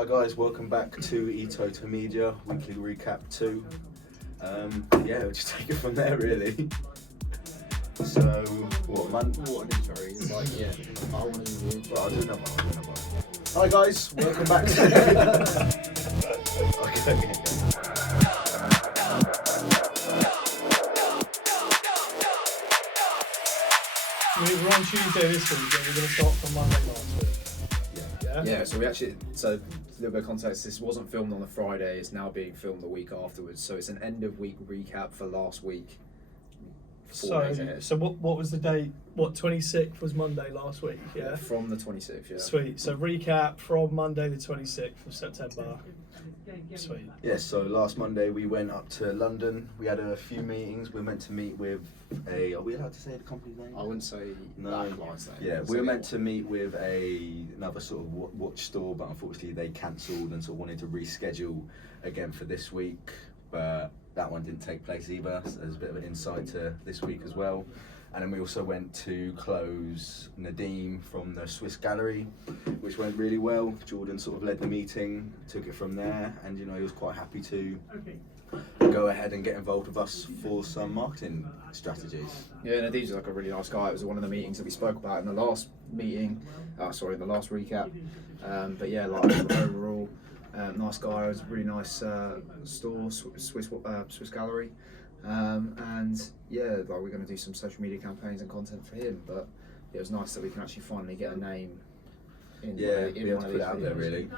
Hi guys, welcome back to E-TOTO Media, weekly recap 2. We'll just take it from there really. So, What an intro, it's like, yeah, I want to do the intro. Well, I do know one. Hi guys, welcome back to... Okay. We're on Tuesday this week, and we're going to start from Monday last week. Yeah, so a little bit of context, this wasn't filmed on a Friday, it's now being filmed the week afterwards, so it's an end of week recap for last week. So what was the date? 26th was Monday last week, yeah? From the 26th, yeah. Sweet, so recap from Monday the 26th of September. Sweet. Yes, so last Monday we went up to London. We had a few meetings. We were meant to meet with are we allowed to say the company's name? I wouldn't say no. that client's name. Yeah, we were meant to meet with another sort of watch store, but unfortunately they cancelled and sort of wanted to reschedule again for this week. But that one didn't take place either, so there's a bit of an insight to this week as well. And then we also went to close Nadeem from the Swiss Gallery, which went really well. Jordan sort of led the meeting, took it from there, and he was quite happy to go ahead and get involved with us for some marketing strategies. Yeah, Nadeem's like a really nice guy. It was one of the meetings that we spoke about in the last meeting, in the last recap. But yeah, like overall, nice guy. It was a really nice store, Swiss Gallery. And yeah, like we're going to do some social media campaigns and content for him, but it was nice that we can actually finally get a name in we one have of to these put it out there videos. really.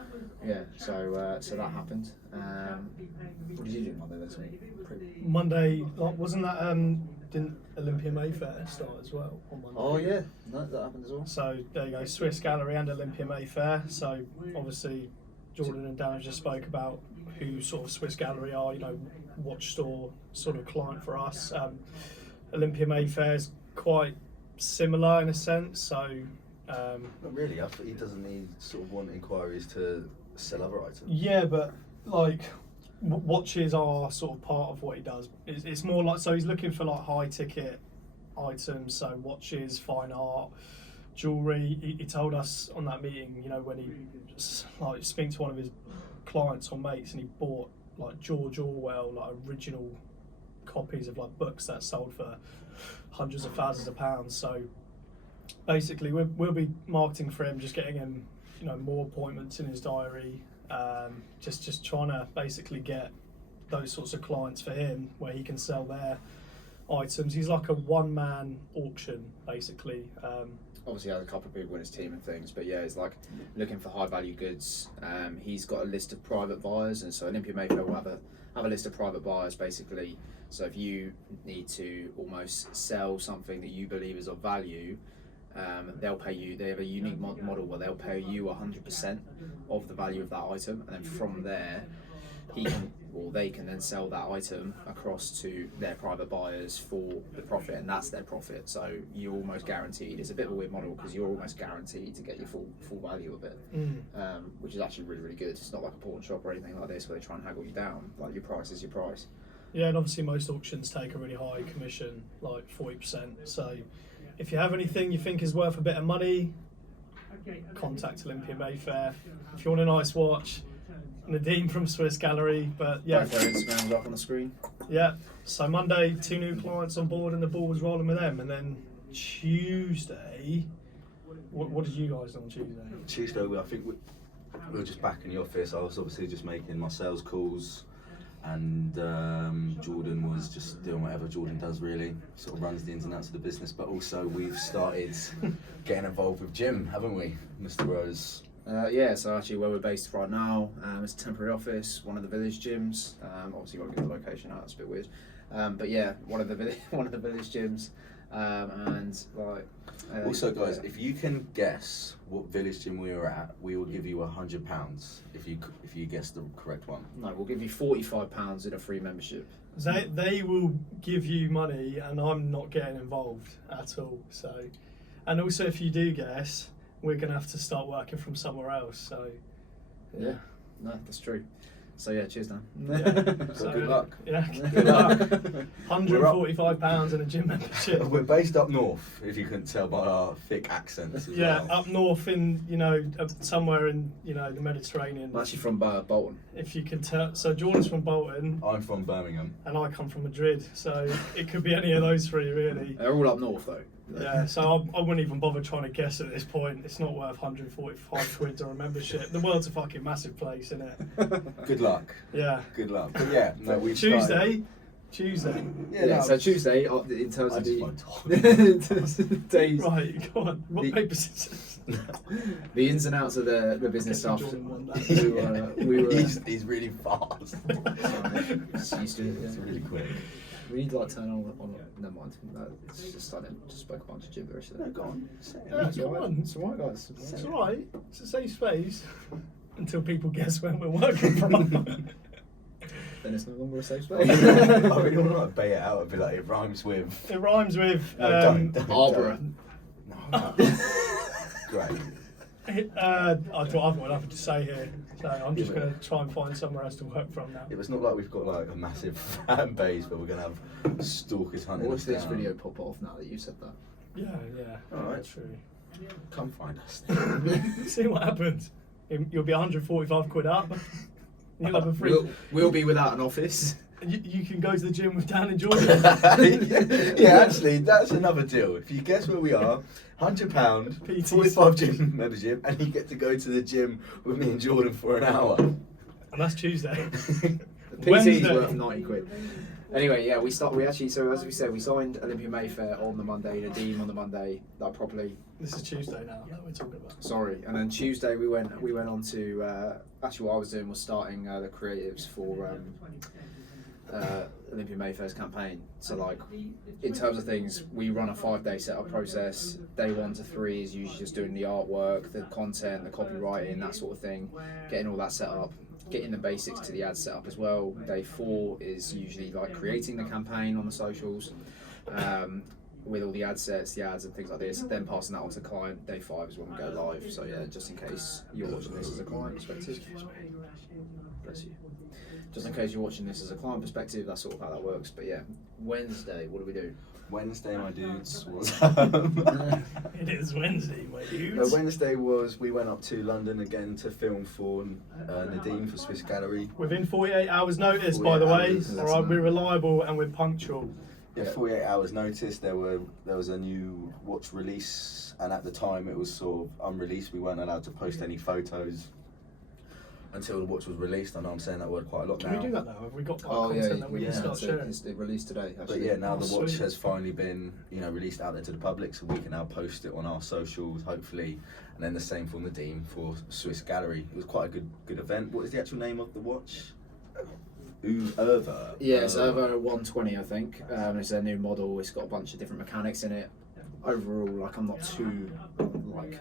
Yeah, so that happened. What did you do Monday this week? Monday, wasn't that, didn't Olympia Mayfair start as well on Monday? Oh yeah, no, that happened as well. So there you go, Swiss Gallery and Olympia Mayfair. So obviously Jordan and Dan just spoke about who sort of Swiss Gallery are, watch store sort of client for us. Olympia Mayfair is quite similar in a sense, so Not really, I thought he doesn't need sort of want inquiries to sell other items. yeah, but like watches are sort of part of what he does. It's more like, so he's looking for like high ticket items, so watches, fine art, jewellery. He told us on that meeting, when he like speak to one of his clients or mates, and he bought like George Orwell, like original copies of like books that sold for hundreds of thousands of pounds. So basically we'll be marketing for him, just getting him more appointments in his diary, just trying to basically get those sorts of clients for him where he can sell their items. He's like a one-man auction basically. Obviously has a couple of people in his team and things, but yeah, he's like looking for high value goods. He's got a list of private buyers, and so Olympia Mayfair will have a list of private buyers basically. So if you need to almost sell something that you believe is of value, they'll pay you. They have a unique model where they'll pay you 100% of the value of that item, and then from there, they can then sell that item across to their private buyers for the profit, and that's their profit. So you're almost guaranteed. It's a bit of a weird model because you're almost guaranteed to get your full value of it, which is actually really, really good. It's not like a pawn shop or anything like this where they try and haggle you down. Like your price is your price. Yeah, and obviously most auctions take a really high commission, like 40%. So if you have anything you think is worth a bit of money, contact Olympia Mayfair. If you want a nice watch, Nadeem from Swiss Gallery. But yeah, Both their Instagrams up on the screen. Yeah, so Monday 2 new clients on board and the ball was rolling with them. And then Tuesday, what did you guys do on Tuesday? Tuesday, I think we were just back in the office. I was obviously just making my sales calls, and Jordan was just doing whatever Jordan does really, sort of runs the ins and outs of the business. But also we've started getting involved with gym, haven't we, Mr. Rose? Yeah, so actually where we're based right now, it's a temporary office, one of the village gyms. Obviously you've got to get the location out, it's a bit weird. But yeah, one of the village gyms. And like also guys, if you can guess what village gym we were at, we will give you £100 if you guess the correct one. No, we'll give you £45 in a free membership. They will give you money, and I'm not getting involved at all. So, and also if you do guess, we're gonna have to start working from somewhere else. So yeah, no, that's true. So yeah, cheers, Dan. Yeah. So good luck. Yeah, good luck. £145 and a gym membership. We're based up north, if you couldn't tell by our thick accents as Yeah, well. up north in somewhere in the Mediterranean. I'm actually from Bolton. If you can tell, so Jordan's from Bolton, I'm from Birmingham. and I come from Madrid. So it could be any of those three, really. They're all up north though. Yeah, so I wouldn't even bother trying to guess at this point. It's not worth 145 quid or a membership. The world's a fucking massive place, isn't it? Good luck. Yeah. Good luck. But yeah, no, we Tuesday. Yeah, so Tuesday, in terms I of just the won't talk. in terms of the days, Right, go on. What The- paper scissors? the ins and outs of the business Guessing stuff. Jordan won that. we were He's really fast. just used to it. It's Yeah. really quick. We need to like turn on. Never mind. No, it's just starting. Just spoke a bunch of gibberish there. No, go on. Say it. Yeah, It's come alright. on. It's alright, guys. It's alright. It's a safe space until people guess where we're working from. Then it's no longer a safe I space. really want to like bay it out and be like, it rhymes with. It rhymes with No, don't. Arbor. No. Great. I've got nothing to say here, so I'm just Yeah, going to try and find somewhere else to work from now. It was not like we've got like a massive fan base where we're gonna have stalkers hunting Watch us this down. video pop off now that you said that. Yeah. Alright. True. Come find us. See what happens. You'll be 145 quid up. You'll have a free. We'll be without an office. You can go to the gym with Dan and Jordan. Yeah, actually, that's another deal. If you guess where we are, £100, PT. 45 gym membership, and you get to go to the gym with me and Jordan for an hour. And that's Tuesday. The PT Wednesday. is worth 90 quid. Anyway, yeah, we actually, so as we said, we signed Olympia Mayfair on the Monday, Nadeem on the Monday, like properly. This is Tuesday now that we're talking about. Sorry, and then Tuesday we went on to actually what I was doing was starting the creatives for Olympia Mayfair's campaign. So like in terms of things, we run a 5-day setup process. Day 1 to 3 is usually just doing the artwork, the content, the copywriting, that sort of thing, getting all that set up, getting the basics to the ad setup as well. Day 4 is usually like creating the campaign on the socials. With all the ad sets, the ads and things like this, then passing that on to the client. Day 5 is when we go live. So yeah, just in case you're watching this as a client perspective. Bless you. Just in case you're watching this as a client perspective, that's sort of how that works. But yeah, Wednesday, what do we do? Wednesday, my dudes, was. It is Wednesday, my No, dudes. Wednesday was we went up to London again to film for Nadeem for Swiss Gallery. Within 48 hours notice, by the 48 way. hours, All right, we're reliable and we're punctual. Yeah, 48 hours notice. There was a new watch release, and at the time it was sort of unreleased. We weren't allowed to post any photos until the watch was released. I know I'm saying that word quite a lot Can now. we do that now? Have we got Oh content yeah, that we yeah, can start so sharing? it released today. Actually. But yeah, now the watch sweet. has finally been released out into the public, so we can now post it on our socials, hopefully, and then the same for Nadeem for Swiss Gallery. It was quite a good event. What is the actual name of the watch? Urva. Yeah, it's over 120, I think. It's a new model. It's got a bunch of different mechanics in it. Overall, like I'm not too like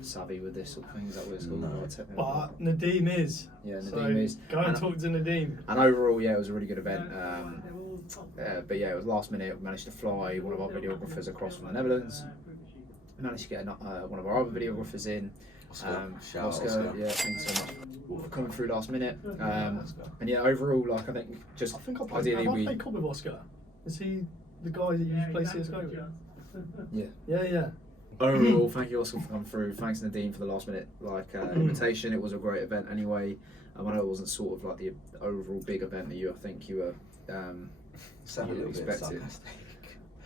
savvy with this sort of thing. Is that what it's called? No. Like, technical. But Nadeem is. Yeah, So Nadeem is. go and And- talk to Nadeem. And overall, yeah, it was a really good event. But yeah, it was last minute. We managed to fly one of our videographers across from the Netherlands. We managed to get one of our other videographers in. Shout out Oscar, Oscar. yeah, thanks so much for coming through last minute. And yeah, overall, like I think just I think I played, ideally have I we played COD with Oscar? Is he the guy that you play CSGO with? yeah. Yeah. Overall, thank you Oscar for coming through. Thanks Nadine for the last minute invitation. It was a great event anyway. I know it wasn't sort of like the overall big event that I think you were Sound a you little bit expected. sarcastic.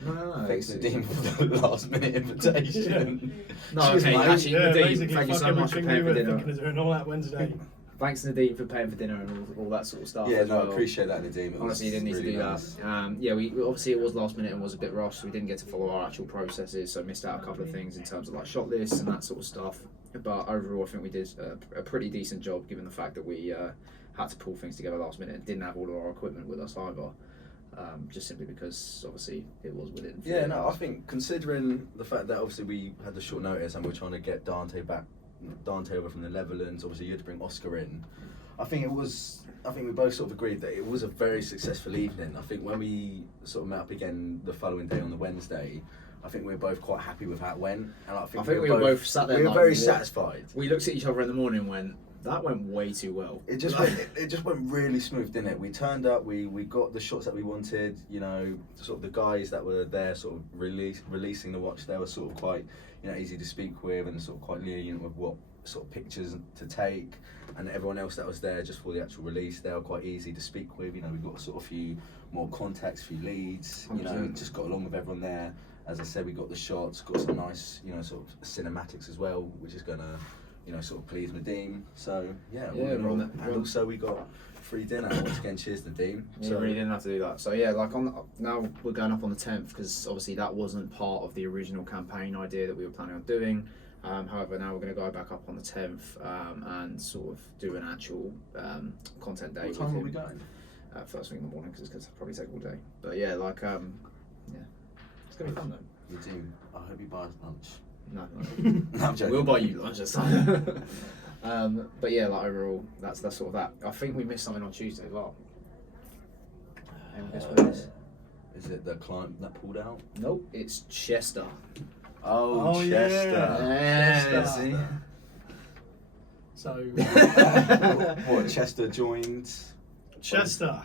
No, Thanks it's- Nadeem for the last minute invitation. No, Cheers, okay, mate. actually, Nadine, basically, thank you fuck so much for everything paying we for were dinner. thinking of doing all that Wednesday. Thanks Nadine for paying for dinner and all that sort of stuff. Yeah, as no, I well. appreciate that, Nadeem. It was Honestly, you didn't need really to do nice. that. Yeah, we obviously it was last minute and was a bit rushed. So we didn't get to follow our actual processes, so missed out a couple of things in terms of like shot lists and that sort of stuff. But overall, I think we did a pretty decent job, given the fact that we had to pull things together last minute and didn't have all of our equipment with us either. Just simply because obviously it was within. Yeah, no, I think considering the fact that obviously we had the short notice and we're trying to get Dante over from the Netherlands. Obviously, you had to bring Oscar in. I think we both sort of agreed that it was a very successful evening. I think when we sort of met up again the following day on the Wednesday, I think we were both quite happy with how it went, and I think we were both sat there We were like, very what? satisfied. We looked at each other in the morning and went, That went way too well. It just went really smooth, didn't it? We turned up, we got the shots that we wanted. You know, sort of the guys that were there, sort of releasing the watch. They were sort of quite, you know, easy to speak with and sort of quite lenient with what sort of pictures to take. And everyone else that was there just for the actual release, they were quite easy to speak with. You know, we got sort of a few more contacts, a few leads. You know, 100%. just got along with everyone there. As I said, we got the shots, got some nice, you know, sort of cinematics as well, which is gonna, you know, sort of please Nadeem. So yeah, and also we got free dinner. Once again, cheers to Nadeem. Yeah, So really didn't have to do that. So yeah, like now we're going up on the 10th because obviously that wasn't part of the original campaign idea that we were planning on doing. However, now we're going to go back up on the 10th and sort of do an actual content day. what time are we going? First thing in the morning because it's going to probably take all day. But yeah, like yeah, it's going to be fun though. Nadeem, I hope you buy us lunch. No, No, I'm joking. we'll buy you lunch this time. But yeah, like overall, that's sort of that. I think we missed something on Tuesday as well. Guess what it is? Is it the client that pulled out? Nope, it's Chester. Oh, yeah. Chester. Yeah. Chester. So What, Chester joined? Chester.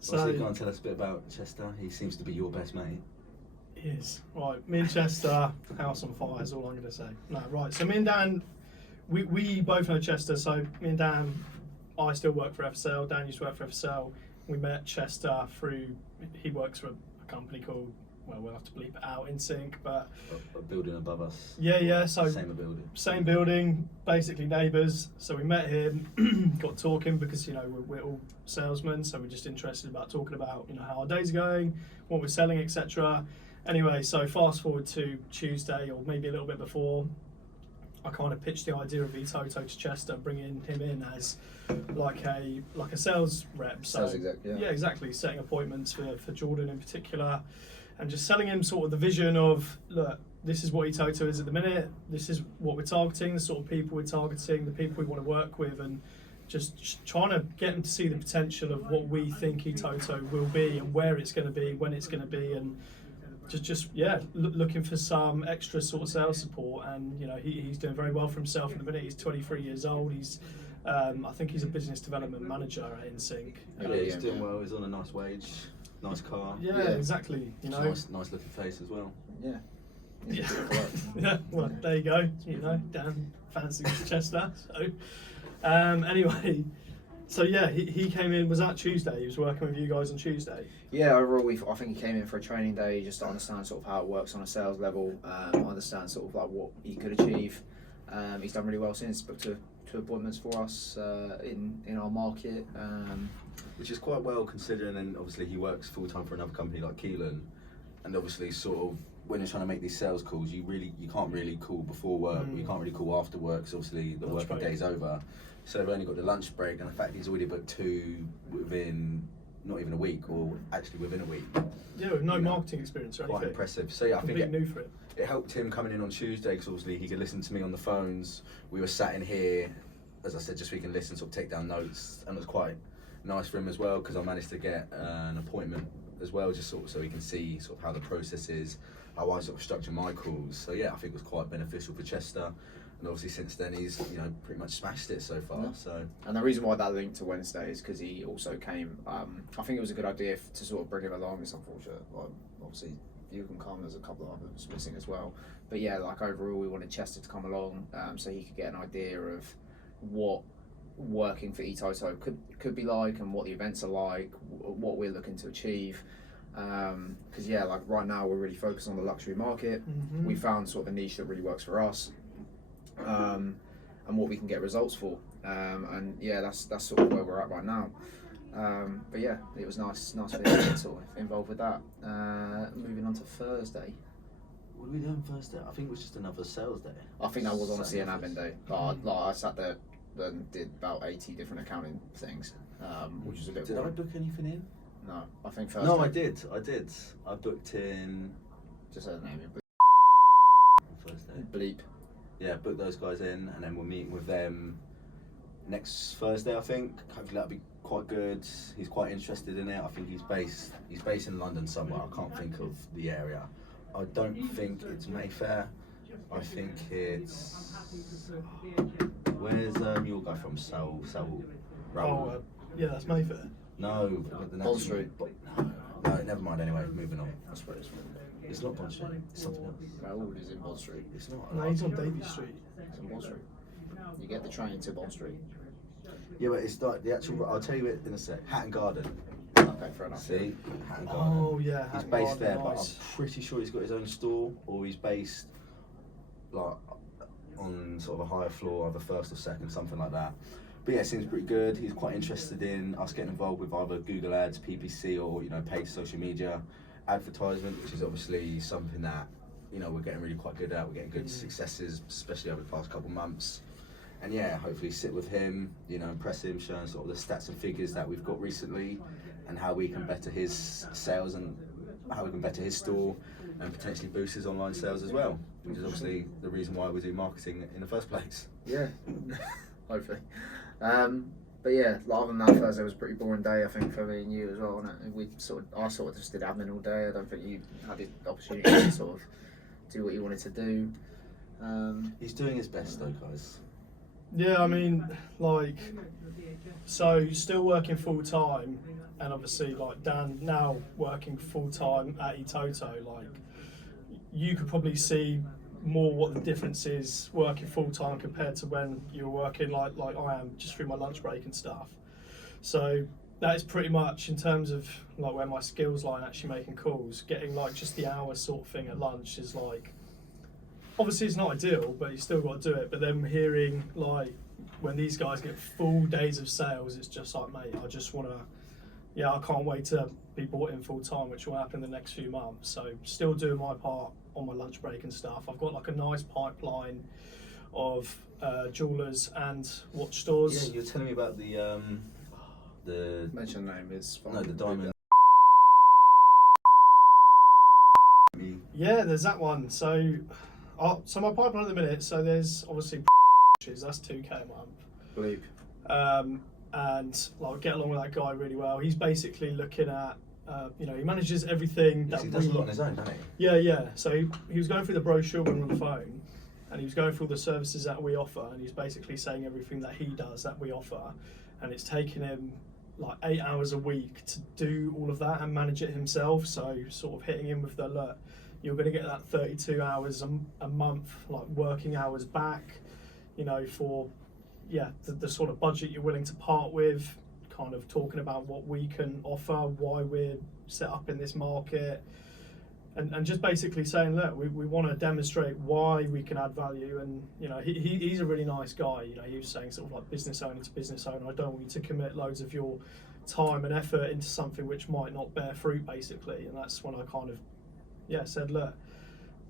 So So you can't tell us a bit about Chester. He seems to be your best mate. is right. Me and Chester, house on fire is all I'm going to say. No, right. So me and Dan, we both know Chester. So me and Dan, I still work for FSL. Dan used to work for FSL. We met Chester through. He works for a company called. Well, we'll have to bleep it out in sync, but A building above us. yeah. So Same building. same building, basically neighbours. So we met him, got talking because you know we're all salesmen, so we're just interested about talking about you know how our days are going, what we're selling, etc. Anyway, so fast forward to Tuesday or maybe a little bit before, I kind of pitched the idea of E-TOTO to Chester, bringing him in as like a sales rep. So Sales exec, yeah. exactly, setting appointments for Jordan in particular. And just selling him sort of the vision of, look, this is what E-TOTO is at the minute, this is what we're targeting, the sort of people we're targeting, the people we want to work with, and just trying to get him to see the potential of what we think E-TOTO will be and where it's going to be, when it's going to be, and looking for some extra sort of sales support. And you know he's doing very well for himself in the minute. He's 23 years old. He's I think he's a business development manager at InSync. Yeah, he's doing well. He's on a nice wage, nice car. Yeah, exactly. You know, nice looking face as well. Yeah. Yeah. Yeah. Well, there you go. You know, Dan fancies Chester. So, anyway, so yeah, he came in. Was that Tuesday? He was working with you guys on Tuesday. Yeah, overall, I think he came in for a training day just to understand sort of how it works on a sales level, understand sort of like what he could achieve. He's done really well since, booked two appointments for us in our market. Which is quite well considering, and obviously he works full time for another company like Keelan, and obviously sort of when you're trying to make these sales calls, you can't really call before work, you can't really call after work, because obviously the Lunch working break. day's over. So they've only got the lunch break, and the fact he's already booked two within not even a week, or actually within a week. Yeah, with no You know, marketing experience or anything. Quite impressive. So yeah, I think Completely new for it. it helped him coming in on Tuesday, because obviously he could listen to me on the phones. We were sat in here, as I said, just so we can listen, sort of take down notes, and it was quite nice for him as well, because I managed to get an appointment as well, just sort of so he can see sort of how the process is, how I sort of structure my calls. So yeah, I think it was quite beneficial for Chester, and obviously since then he's pretty much smashed it so far. Yeah. So And the reason why that linked to Wednesday is because he also came. I think it was a good idea to sort of bring him along. It's unfortunate, like, obviously you can come. There's a couple of others missing as well. But yeah, like overall, we wanted Chester to come along so he could get an idea of what working for E-TOTO could be like, and what the events are like, what we're looking to achieve. Because yeah, like right now we're really focused on the luxury market. Mm-hmm. We found sort of a niche that really works for us, and what we can get results for. And yeah, that's sort of where we're at right now. But yeah, it was nice for him to get sort of involved with that. Moving on to Thursday. what did we do on Thursday? I think it was just another sales day. I think that was honestly an Sales. admin day. I sat there and did about 80 different accounting things, which was a bit Did I boring. book anything in? No, I think Thursday. No, I did. I booked in Just said the name. on Thursday. Bleep. Yeah, book those guys in, and then we're meeting with them next Thursday, I think. Hopefully that'll be quite good. He's quite interested in it. I think he's based in London somewhere. I can't think of the area. I don't think it's Mayfair. I think it's Where's your guy from? Sal Oh, yeah, that's Mayfair. No, Bond Street. No, never mind. Anyway, moving on. That's where it's from. It's not Bond Street. It's something else. Raoul is in Bond Street. It's not. No, he's on Davy Street. It's in Bond Street. You get the train to Bond Street. Yeah, but it's like the actual. I'll tell you it in a sec. Hatton Garden. Okay, fair enough. See, Hatton Garden. Oh yeah, He's Hatton based Garden, there, but nice. I'm pretty sure he's got his own store, or he's based like on sort of a higher floor, either first or second, something like that. But yeah, it seems pretty good. He's quite interested in us getting involved with either Google Ads, PPC, or paid social media advertisement, which is obviously something that we're getting really quite good at. We're getting good successes, especially over the past couple of months. And yeah, hopefully sit with him, impress him, showing sort of the stats and figures that we've got recently, and how we can better his sales and how we can better his store and potentially boost his online sales as well, which is obviously the reason why we do marketing in the first place. Yeah, hopefully. But yeah, other than that, Thursday was a pretty boring day, I think, for me and you as well. Wasn't it? I sort of just did admin all day. I don't think you had the opportunity to sort of do what you wanted to do. He's doing his best though, guys. Yeah, I mean, so still working full time, and obviously Dan now working full time at E-TOTO. You could probably see more what the difference is working full time compared to when you were working like I am, just through my lunch break and stuff. So that is pretty much in terms of where my skills lie in actually making calls. Getting just the hour sort of thing at lunch is obviously it's not ideal, but you still got to do it. But then hearing when these guys get full days of sales, it's just mate, I just want to, I can't wait to be brought in full time, which will happen in the next few months. So still doing my part on my lunch break and stuff. I've got a nice pipeline of jewelers and watch stores. Yeah, you're telling me about the Mention the name is fine. no, the diamond. Yeah, there's that one. So my pipeline at the minute. So there's obviously that's 2K a month. Bleep. And get along with that guy really well. He's basically looking at, he manages everything. Yes, he does a lot on his own, doesn't he? Yeah. So he was going through the brochure when we were on the phone, and he was going through all the services that we offer, and he's basically saying everything that he does that we offer, and it's taking him 8 hours a week to do all of that and manage it himself. So sort of hitting him with the look, you're going to get that 32 hours a month, working hours back, for the sort of budget you're willing to part with, kind of talking about what we can offer, why we're set up in this market, and just basically saying, look, we want to demonstrate why we can add value. And he's a really nice guy. He was saying sort of business owner to business owner, I don't want you to commit loads of your time and effort into something which might not bear fruit, basically. And that's when I kind of said, look,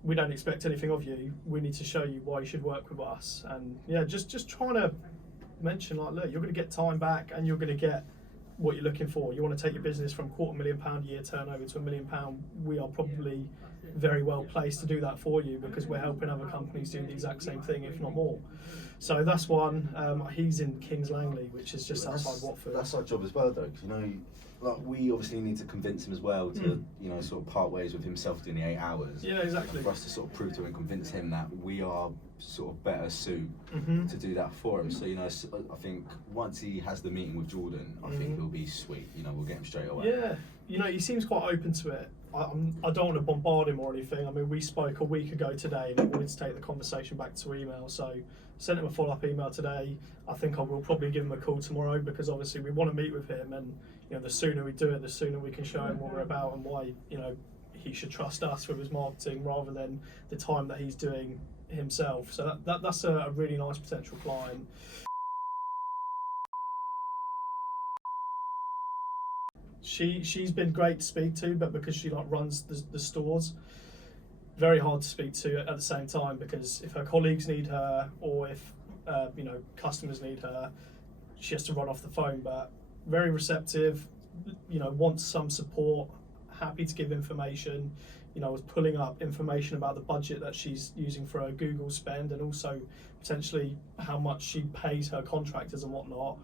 we don't expect anything of you. We need to show you why you should work with us. And just trying to mention look, you're going to get time back, and you're going to get what you're looking for. You want to take your business from £250,000 a year turnover to £1 million. We are probably very well placed to do that for you, because we're helping other companies do the exact same thing, if not more. So that's one. He's in Kings Langley, which is just outside Watford. That's our job as well, though, because we obviously need to convince him as well to sort of part ways with himself doing the 8 hours. Yeah, exactly. For us to sort of prove to him and convince him that we are sort of better suited to do that for him. So I think once he has the meeting with Jordan, I think he'll be sweet. We'll get him straight away. Yeah, he seems quite open to it. I don't want to bombard him or anything. I mean, we spoke a week ago today, and we wanted to take the conversation back to email. So sent him a follow-up email today. I think I will probably give him a call tomorrow, because obviously we want to meet with him, and the sooner we do it, the sooner we can show him what we're about and why he should trust us with his marketing rather than the time that he's doing himself. So that's a really nice potential client. She's been great to speak to, but because she runs the stores, very hard to speak to at the same time, because if her colleagues need her, or if customers need her, she has to run off the phone. But very receptive, wants some support, happy to give information. Was pulling up information about the budget that she's using for her Google spend, and also potentially how much she pays her contractors and whatnot.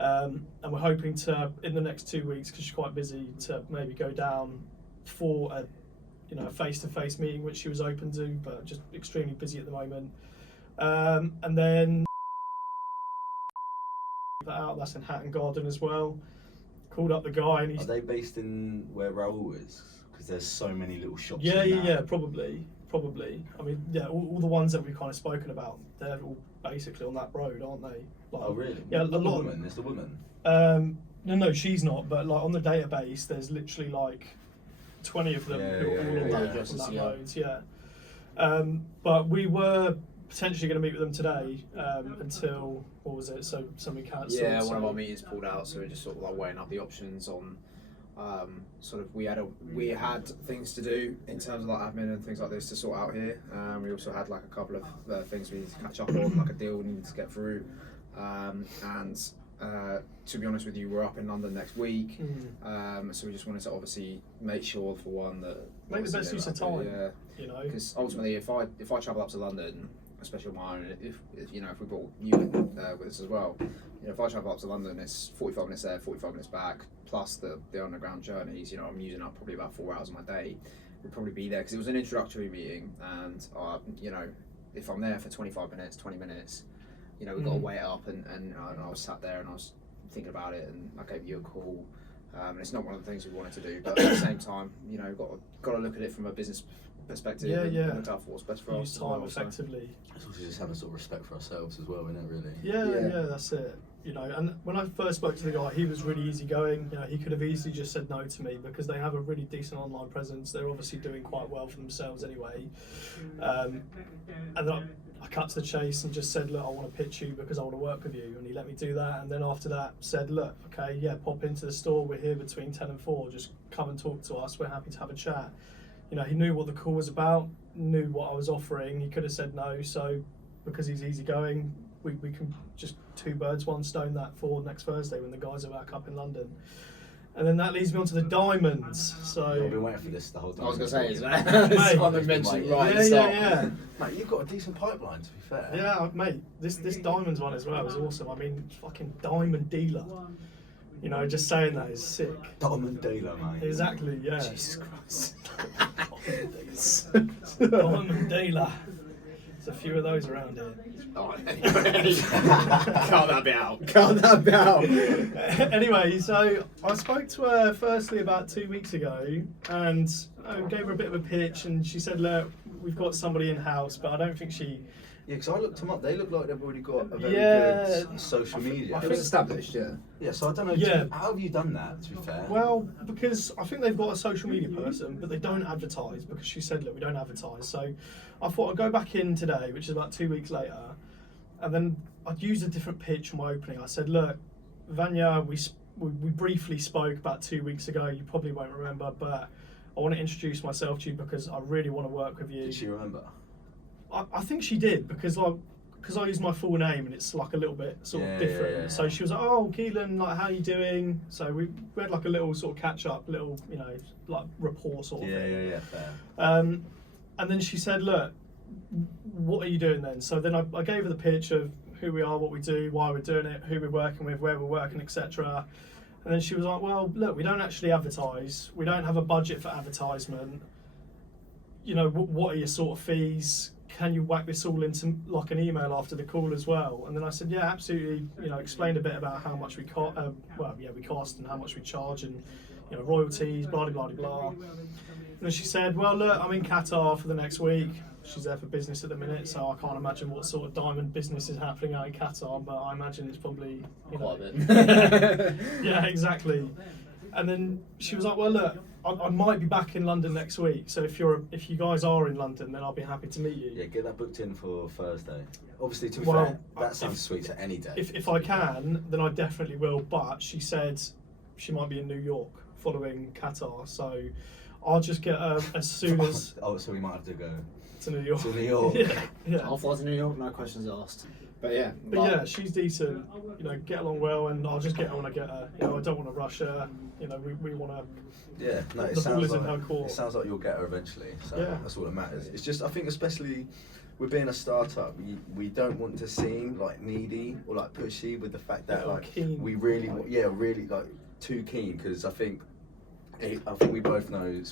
And we're hoping to, in the next 2 weeks, because she's quite busy, to maybe go down for a face-to-face meeting, which she was open to, but just extremely busy at the moment. And then that out. That's in Hatton Garden as well. Called up the guy and Are they based in where Raoul is? Because there's so many little shops. Yeah, in yeah, that. yeah, probably. I mean, yeah, all the ones that we've kind of spoken about, they're all basically on that road, aren't they? Like, Oh really? Yeah, Not a the lot. woman. It's the woman. No, she's not. But like on the database, there's literally like 20 of them Yeah, who are yeah, all yeah, on yeah. that road. Yeah. But we were potentially going to meet with them today until what was it? So somebody cancelled. Yeah, one so of our meetings pulled out, so we're just sort of like weighing up the options on. Sort of we had things to do in terms of like admin and things like this to sort out here. We also had like a couple of things we needed to catch up on, like a deal we needed to get through. To be honest with you, we're up in London next week, so we just wanted to obviously make sure for one that make the best use of time. Yeah, you know, because ultimately, if I travel up to London, especially on my own, if you know, if we brought you with us as well, you know, if I travel up to London, it's 45 minutes there, 45 minutes back, plus the underground journeys. You know, I'm using up probably about 4 hours of my day. We'll probably be there because it was an introductory meeting, and you know, if I'm there for 25 minutes, 20 minutes, you know, we've got to weigh it up, and I was sat there and I was thinking about it, and I gave you a call. And it's not one of the things we wanted to do, but at the same time, you know, got to look at it from a business perspective. Yeah, and yeah. look out for what's best for use us. as time well, so. effectively. It's also just having sort of respect for ourselves as well, isn't it? Really. Yeah, that's it. You know, and when I first spoke to the guy, he was really easygoing. You know, he could have easily just said no to me because they have a really decent online presence. They're obviously doing quite well for themselves anyway. And then I cut to the chase and just said, look, I want to pitch you because I want to work with you. And he let me do that. And then after that said, look, okay, yeah, pop into the store. We're here between 10 and 4. Just come and talk to us. We're happy to have a chat. You know, he knew what the call was about, knew what I was offering. He could have said no. So because he's easygoing, we can just two birds, one stone that for next Thursday when the guys are back up in London. And then that leads me on to the diamonds. So I've been waiting for this the whole time. I was going to say, is Mate, that one I mentioned right at the start. yeah. Mate, you've got a decent pipeline, to be fair. Yeah, mate, this diamonds one as well is awesome. I mean, fucking diamond dealer. You know, just saying that is sick. Diamond dealer, mate. Exactly, yeah. Jesus Christ. Diamond dealer. There's a few of those around here. Oh, anyway. Cut that bit out. Cut that bit out. Anyway, so I spoke to her firstly about 2 weeks ago and I gave her a bit of a pitch and she said, look, we've got somebody in-house, but I don't think she... Yeah, because I looked them up. They look like they've already got a very good social media. It was established, yeah. Yeah, so I don't know. Yeah. How have you done that, to be fair? Well, because I think they've got a social media person, but they don't advertise because she said, look, we don't advertise. So I thought I'd go back in today, which is about 2 weeks later, and then I'd use a different pitch for my opening. I said, look, Vanya, we briefly spoke about 2 weeks ago. You probably won't remember, but I want to introduce myself to you because I really want to work with you. Did she remember? I think she did because I use my full name and it's like a little bit sort of different. Yeah. So she was like, "Oh, Keelan, like, how you doing?" So we had like a little sort of catch up, little, you know, like rapport sort of thing. Yeah, fair. And then she said, "Look, what are you doing then?" So then I gave her the pitch of who we are, what we do, why we're doing it, who we're working with, where we're working, etc. And then she was like, "Well, look, we don't actually advertise. We don't have a budget for advertisement. You know, what are your sort of fees? Can you whack this all into like an email after the call as well?" And then I said, yeah, absolutely. You know, explained a bit about how much we cost, we cost and how much we charge, and you know, royalties, blah blah blah blah. And then she said, well, look, I'm in Qatar for the next week. She's there for business at the minute, so I can't imagine what sort of diamond business is happening out in Qatar, but I imagine it's probably, you know, Quite a bit. yeah, exactly. And then she was like, well, look, I might be back in London next week, so if you guys are in London, then I'll be happy to meet you. Yeah, get that booked in for Thursday. Obviously, to be Well, fair, that sounds sweet to any day. If I can, then I definitely will, but she said she might be in New York following Qatar, so I'll just get her as soon as... Oh, so we might have to go to New York. to New York. yeah. I'll fly to New York, no questions asked. But yeah. But yeah, she's decent, you know, get along well, and I'll just get her when I get her. You know, I don't want to rush her, you know, we want to... Yeah, no, The ball is in her court. it sounds like you'll get her eventually. So Yeah. that's all that matters. It's just, I think, especially with being a startup, we don't want to seem like needy or like pushy with the fact that Yeah, like keen. we really, really like too keen, because I think we both know,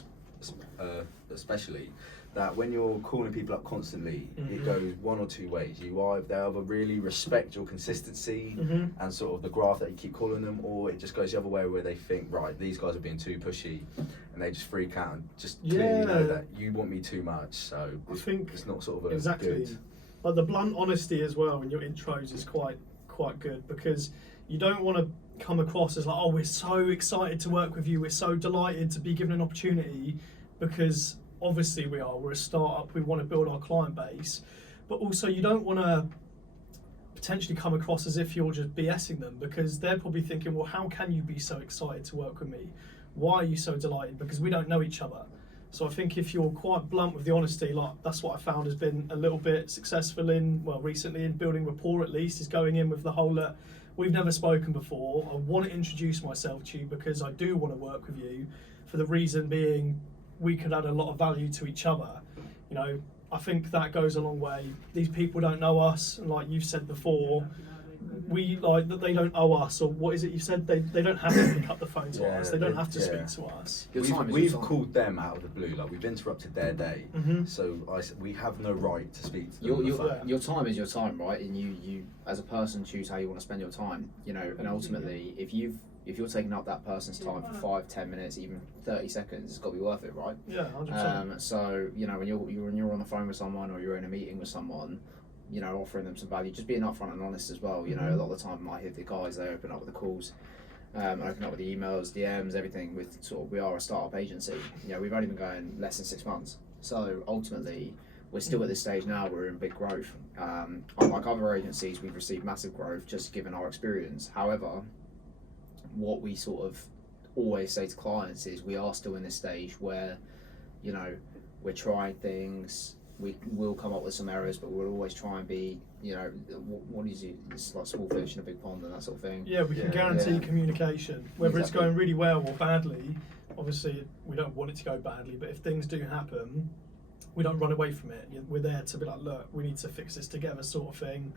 especially that when you're calling people up constantly, Mm-hmm. it goes one or two ways. They either really respect your consistency Mm-hmm. and sort of the graph that you keep calling them, or it just goes the other way where they think, right, these guys are being too pushy, and they just freak out and just clearly know that you want me too much. So I think it's not sort of a exactly. good. Like the blunt honesty as well in your intros is quite good, because you don't want to come across as like, oh, we're so excited to work with you, we're so delighted to be given an opportunity, because obviously we're a startup, we want to build our client base, but also you don't want to potentially come across as if you're just BSing them, because they're probably thinking, well, how can you be so excited to work with me? Why are you so delighted? Because we don't know each other. So I think if you're quite blunt with the honesty, like that's what I found has been a little bit successful recently in building rapport, at least, is going in with the whole that we've never spoken before. I want to introduce myself to you because I do want to work with you, for the reason being we could add a lot of value to each other. You know, I think that goes a long way. These people don't know us, and like you've said before, we like that they don't owe us, or what is it you said? They don't have to pick up the phone to us. They don't have to speak to us. We've called them out of the blue, like we've interrupted their day. Mm-hmm. So we have no right to speak to them on the phone. Your time is your time, right? And you as a person choose how you want to spend your time. You know, and ultimately, if you're taking up that person's time for 5-10 minutes, even 30 seconds, it's got to be worth it, right? Yeah, 100%. So you know, when you're on the phone with someone, or you're in a meeting with someone, you know, offering them some value, just being upfront and honest as well. You know, a lot of the time I hear the guys, they open up with the calls, open up with the emails, DMs, everything with sort of, we are a startup agency. You know, we've only been going less than 6 months. So ultimately, we're still at this stage now, we're in big growth. Unlike other agencies, we've received massive growth just given our experience. However, what we sort of always say to clients is we are still in this stage where, you know, we're trying things. We will come up with some errors, but we'll always try and be, you know, what is it? It's like small fish in a big pond and that sort of thing. Yeah, we can guarantee communication, whether it's going really well or badly. Obviously, we don't want it to go badly, but if things do happen, we don't run away from it. We're there to be like, look, we need to fix this together, sort of thing.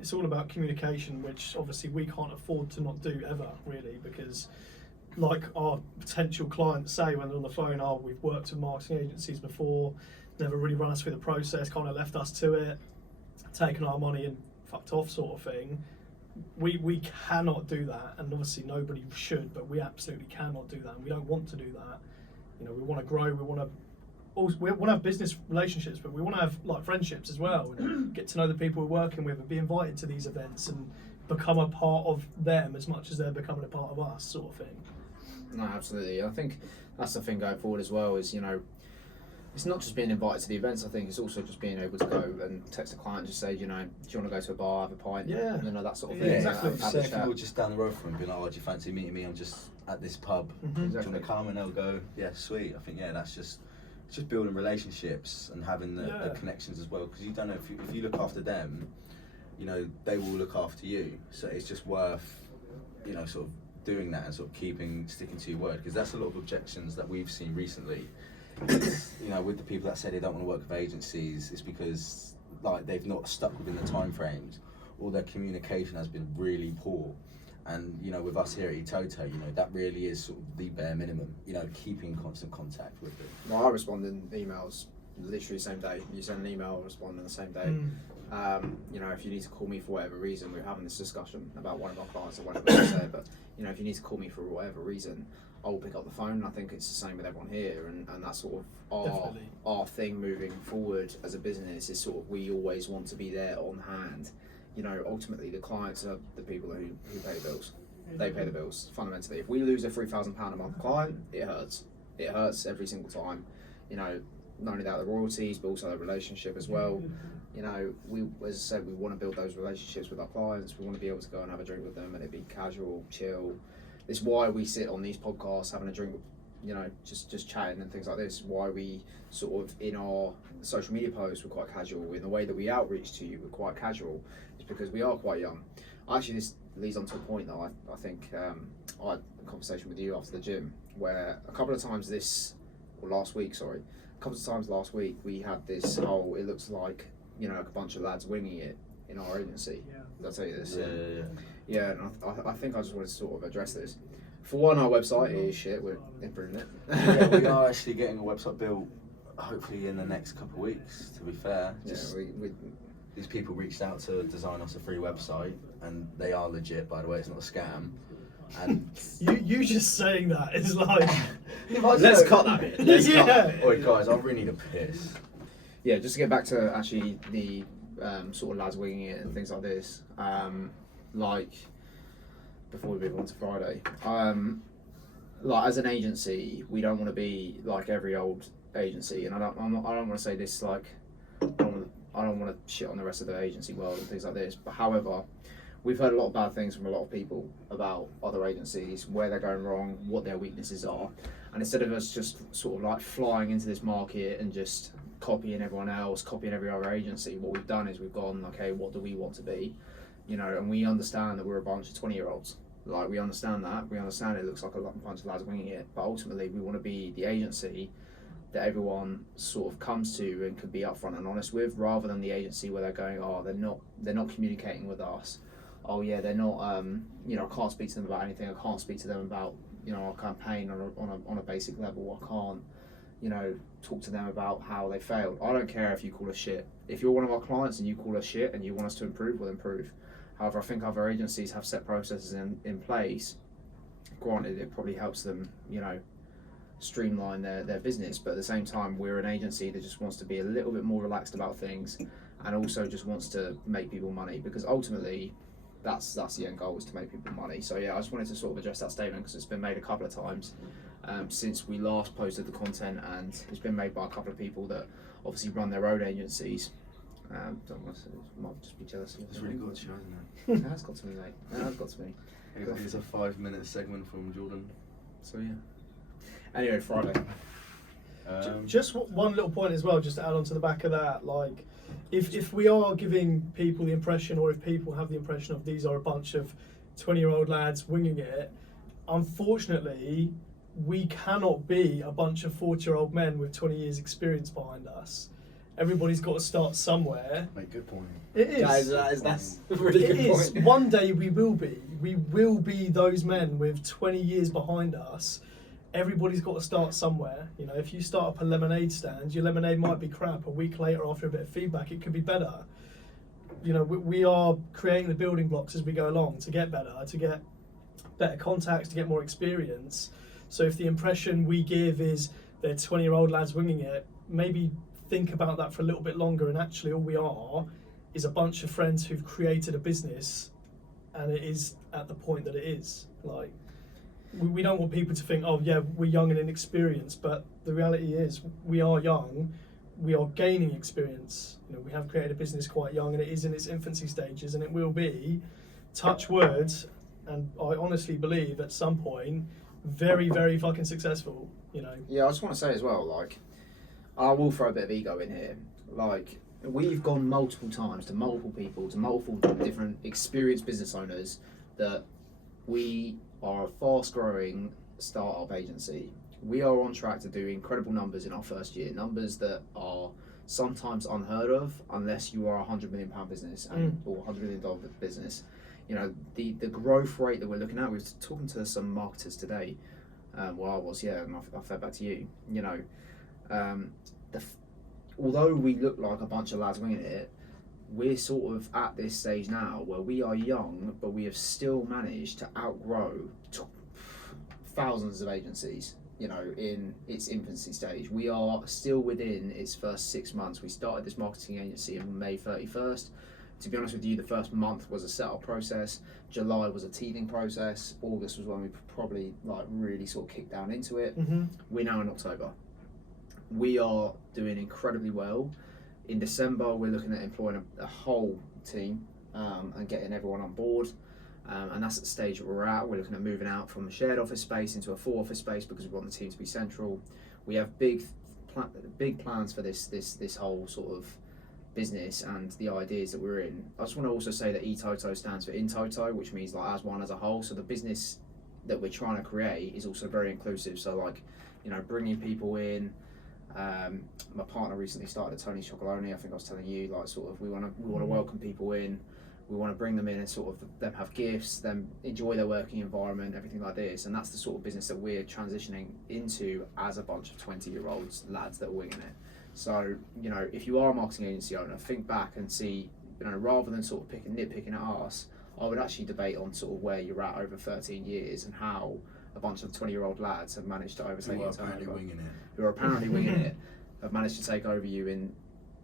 It's all about communication, which obviously we can't afford to not do ever, really, because like our potential clients say when they're on the phone, oh, we've worked with marketing agencies before, never really run us through the process, kind of left us to it, taken our money and fucked off, sort of thing. We cannot do that, and obviously nobody should, but we absolutely cannot do that, and we don't want to do that. You know, we want to grow, we want to have business relationships, but we want to have like friendships as well, and get to know the people we're working with, and be invited to these events and become a part of them as much as they're becoming a part of us, sort of thing. No, absolutely. I think that's the thing going forward as well, is, you know, it's not just being invited to the events. I think it's also just being able to go and text a client and just say, you know, do you want to go to a bar, have a pint? Yeah. You know, that sort of Yeah, thing. exactly. Say if you're just down the road from them, be like, oh, do you fancy meeting me? I'm just at this pub. Mm-hmm. Do you Exactly. want to come? And they'll go, yeah, sweet. I think, that's just building relationships and having the connections as well. Because you don't know, if you look after them, you know, they will look after you. So it's just worth, you know, sort of doing that and sort of sticking to your word. Because that's a lot of objections that we've seen recently. You know, with the people that say they don't want to work with agencies, it's because like they've not stuck within the time frames, or their communication has been really poor. And you know, with us here at E-TOTO, you know, that really is sort of the bare minimum. You know, keeping constant contact with them. Well, I respond in emails literally the same day. You send an email, I respond on the same day. You know, if you need to call me for whatever reason, we're having this discussion about one of our clients or whatever I say, but you know, if you need to call me for whatever reason, I will pick up the phone. And I think it's the same with everyone here, and that's sort of our thing moving forward as a business is sort of we always want to be there on hand. You know, ultimately the clients are the people who pay the bills. They pay the bills fundamentally. If we lose a £3,000 a month client, it hurts. It hurts every single time. You know, not only that, the royalties, but also the relationship as well. You know, we, as I said, we want to build those relationships with our clients. We want to be able to go and have a drink with them, and it be casual, chill. It's why we sit on these podcasts having a drink, you know, just chatting and things like this. Why we sort of in our social media posts we're quite casual. In the way that we outreach to you, we're quite casual. It's because we are quite young. Actually, this leads on to a point that I think I had a conversation with you after the gym, where a couple of times last week we had this whole, it looks like, you know, like a bunch of lads winging it in our agency. Did I tell you this? Yeah, and I think I just wanted to sort of address this. For one, our website is shit, we're improving it. Yeah, we are actually getting a website built hopefully in the next couple of weeks. To be fair, just these people reached out to design us a free website, and they are legit, by the way. It's not a scam. And you just saying that is like let's cut that bit. Let's cut that bit. Oi guys, I really need a piss. Yeah, just to get back to actually the sort of lads winging it and things like this. Like before we move on to Friday, like as an agency, we don't want to be like every old agency, and I don't want to say this like I don't want to shit on the rest of the agency world and things like this. But however, we've heard a lot of bad things from a lot of people about other agencies, where they're going wrong, what their weaknesses are, and instead of us just sort of like flying into this market and just copying everyone else, copying every other agency, what we've done is we've gone, okay, what do we want to be? You know, and we understand that we're a bunch of 20-year-olds. Like, we understand that. We understand it looks like a bunch of lads winging it. But ultimately, we want to be the agency that everyone sort of comes to and can be upfront and honest with, rather than the agency where they're going, oh, they're not communicating with us. Oh, yeah, they're not, you know, I can't speak to them about anything. I can't speak to them about, you know, our campaign on a basic level. I can't, you know, talk to them about how they failed. I don't care if you call us shit. If you're one of our clients and you call us shit and you want us to improve, we'll improve. However, I think other agencies have set processes in place. Granted, it probably helps them, you know, streamline their business, but at the same time, we're an agency that just wants to be a little bit more relaxed about things, and also just wants to make people money, because ultimately, that's the end goal, is to make people money. So yeah, I just wanted to sort of address that statement, because it's been made a couple of times since we last posted the content, and it's been made by a couple of people that obviously run their own agencies. Don't want to, might just be jealous. It's really good show, isn't it? It has got to me, mate. It has got to me. Here's a 5-minute segment from Jordan. So yeah. Anyway, Friday. Just one little point as well, just to add on to the back of that, like, if we are giving people the impression, or if people have the impression of these are a bunch of 20-year-old lads winging it, unfortunately, we cannot be a bunch of 40-year-old men with 20 years experience behind us. Everybody's got to start somewhere. Mate, good point. It is. Guys, that's a really good point. Is. One day we will be. We will be those men with 20 years behind us. Everybody's got to start somewhere. You know, if you start up a lemonade stand, your lemonade might be crap. A week later, after a bit of feedback, it could be better. You know, we are creating the building blocks as we go along to get better, to get better contacts, to get more experience. So if the impression we give is they're 20-year-old lads winging it, maybe think about that for a little bit longer, and actually all we are is a bunch of friends who've created a business, and it is at the point that it is. Like, we don't want people to think, oh yeah, we're young and inexperienced, but the reality is we are young, we are gaining experience. You know, we have created a business quite young, and it is in its infancy stages, and it will be, touch words, and I honestly believe at some point very, very fucking successful, you know. Yeah, I just want to say as well, like, I will throw a bit of ego in here. Like, we've gone multiple times to multiple people, to multiple different experienced business owners, that we are a fast-growing startup agency. We are on track to do incredible numbers in our first year, numbers that are sometimes unheard of unless you are a £100 million business or $100 million business. You know, the growth rate that we're looking at, we were talking to some marketers today, and I fed back to you, you know, although we look like a bunch of lads winging it, we're sort of at this stage now where we are young, but we have still managed to outgrow thousands of agencies, you know, in its infancy stage. We are still within its first 6 months. We started this marketing agency on May 31st. To be honest with you, the first month was a setup process. July was a teething process. August was when we probably like really sort of kicked down into it. We're now in October. We are doing incredibly well. In December, we're looking at employing a whole team and getting everyone on board. And that's the stage that we're at. We're looking at moving out from a shared office space into a full office space because we want the team to be central. We have big plans for this whole sort of business and the ideas that we're in. I just want to also say that E-TOTO stands for ETOTO, which means like as one as a whole. So the business that we're trying to create is also very inclusive. So like, you know, bringing people in. My partner recently started at Tony's Chocolonely. I think I was telling you, like, sort of we want to welcome people in. We want to bring them in and sort of them have gifts, them enjoy their working environment, everything like this. And that's the sort of business that we're transitioning into as a bunch of 20-year-olds lads that are winging it. So, you know, if you are a marketing agency owner, think back and see, you know, rather than sort of nitpicking at us, I would actually debate on sort of where you're at over 13 years and how a bunch of 20-year-old lads have managed to overtake Who your are apparently turnover. winging it. Who are apparently winging it, have managed to take over you in,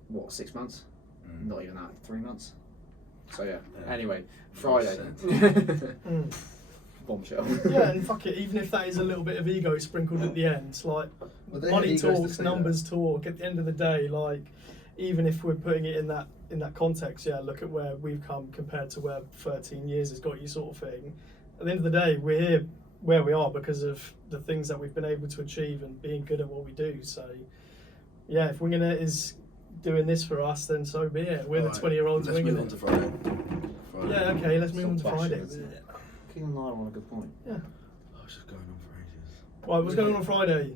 what, 6 months? Mm. Not even that, 3 months? So yeah, Yeah. Anyway, Friday. Mm. Bombshell. Yeah, and fuck it, even if that is a little bit of ego sprinkled at the end, like Well, they money had egos to talks, say numbers talk. At the end of the day, like even if we're putting it in that context, yeah, look at where we've come compared to where 13 years has got you, sort of thing. At the end of the day, we're here where we are because of the things that we've been able to achieve and being good at what we do. So, yeah, if winging it is doing this for us, then so be it. We're the 20-year-olds Let's winging move on it. to Friday. Yeah, okay, let's move on to Stop Friday. bashing, isn't it? Keegan Lyle on a good point. Yeah. I was just going on for ages. Right, what's going on Friday?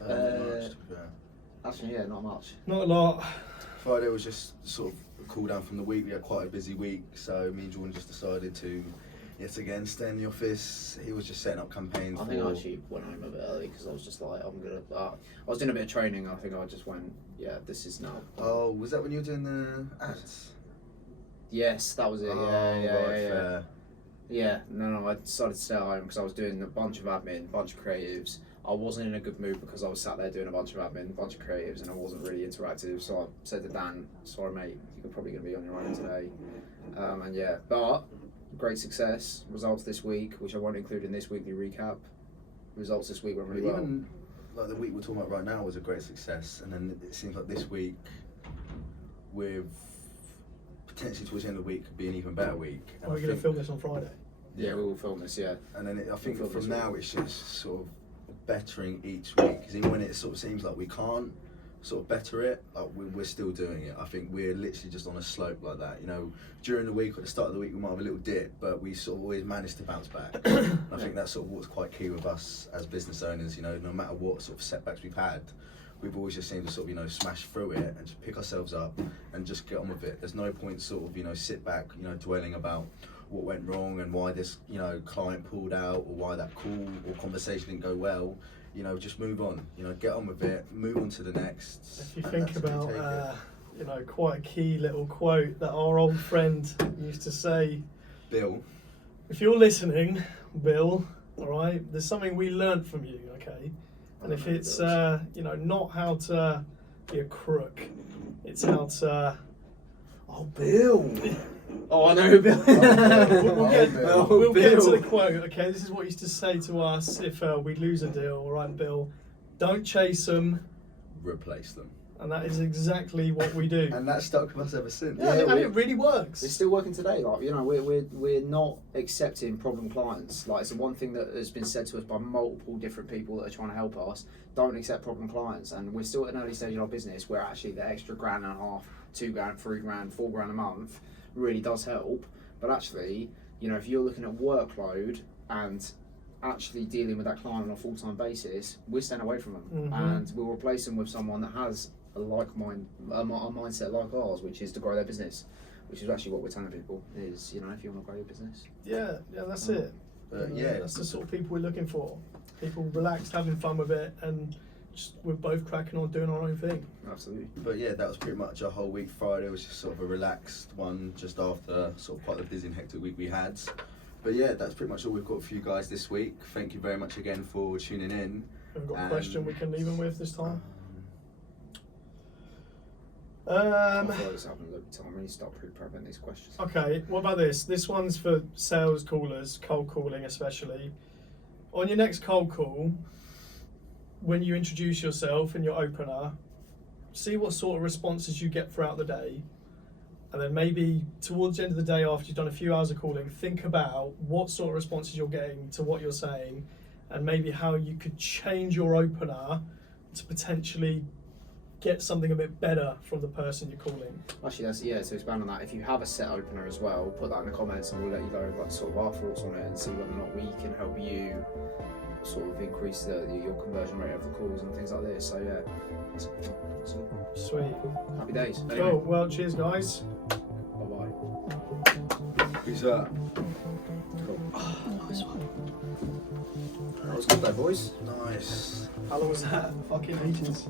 Much, to be fair. Actually, yeah, not much. Not a lot. Friday was just sort of a cool down from the week. We had quite a busy week, so me and Jordan just decided to yet again stay in the office. He was just setting up campaigns. I think I actually went home a bit early because I was just like, I'm gonna. I was doing a bit of training. I think I just went, yeah, this is now. Oh, was that when you were doing the ads? Yes, that was it. Oh, Yeah. fair. Yeah, no, I decided to stay at home because I was doing a bunch of admin, a bunch of creatives. I wasn't in a good mood because I was sat there doing a bunch of admin, a bunch of creatives, and I wasn't really interactive. So I said to Dan, sorry mate, you're probably going to be on your own today. And yeah, but great success. Results this week, which I won't include in this weekly recap. Results this week went really well. Even like the week we're talking about right now was a great success, and then it seems like this week, with potentially towards the end of the week, could be an even better week. And We're I going to think- film this on Friday. Yeah, we will film this, yeah. And then I think We'll film from this now week. it's just sort of bettering each week, because even when it sort of seems like we can't sort of better it, like we're still doing it. I think we're literally just on a slope like that. You know, during the week or at the start of the week we might have a little dip, but we sort of always manage to bounce back. And I think that's sort of what's quite key with us as business owners. You know, no matter what sort of setbacks we've had, we've always just seemed to sort of, you know, smash through it and just pick ourselves up and just get on with it. There's no point sort of, you know, sit back, you know, dwelling about what went wrong and why this, you know, client pulled out or why that call or conversation didn't go well. You know, just move on. You know, get on with it. Move on to the next. If you and think that's how we about, take it. you know, quite a key little quote that our old friend used to say, Bill. if you're listening, Bill, all right, there's something we learnt from you, okay? And if it's, you know, not how to be a crook, it's how to... Oh, Bill. Oh, I know who Bill. we'll get, Bill. we'll get to the Bill. quote, okay? This is what he used to say to us if we lose a deal, all right, Bill? Don't chase them, Replace them. and that is exactly what we do. And that's stuck with us ever since. Yeah, and it really works. It's still working today. Like, you know, we're not accepting problem clients. Like, it's the one thing that has been said to us by multiple different people that are trying to help us. Don't accept problem clients. And we're still at an early stage of our business where actually the extra £1.5 grand, £2 grand, £3 grand, £4 grand a month really does help. But actually, you know, if you're looking at workload and actually dealing with that client on a full-time basis, we're staying away from them, and we'll replace them with someone that has a mindset like ours, which is to grow their business, which is actually what we're telling people is, you know, if you want to grow your business. Yeah, that's it. But You know, yeah, that's the sort of people we're looking for. People relaxed, having fun with it, and just we're both cracking on doing our own thing. Absolutely. but yeah, that was pretty much our whole week. Friday was just sort of a relaxed one, just after sort of quite the busy and hectic week we had. But yeah, that's pretty much all we've got for you guys this week. Thank you very much again for tuning in. Have we got a And, question we can leave them with this time? I feel like this happened a little bit. I really start pre-prepping these questions. Okay, what about this? This one's for sales callers, cold calling especially. On your next cold call, when you introduce yourself in your opener, see what sort of responses you get throughout the day. And then maybe towards the end of the day, after you've done a few hours of calling, think about what sort of responses you're getting to what you're saying, and maybe how you could change your opener to potentially get something a bit better from the person you're calling. Actually, so expand on that. If you have a set opener as well, put that in the comments and we'll let you know like sort of our thoughts on it and see whether or not we can help you sort of increase your conversion rate of the calls and things like this. So yeah, so Sweet. happy days. Cool. Anyway, Well, cheers, guys. bye bye. Who's that? Cool. Nice one. That was good though, boys. Nice. How long was that? Fucking ages.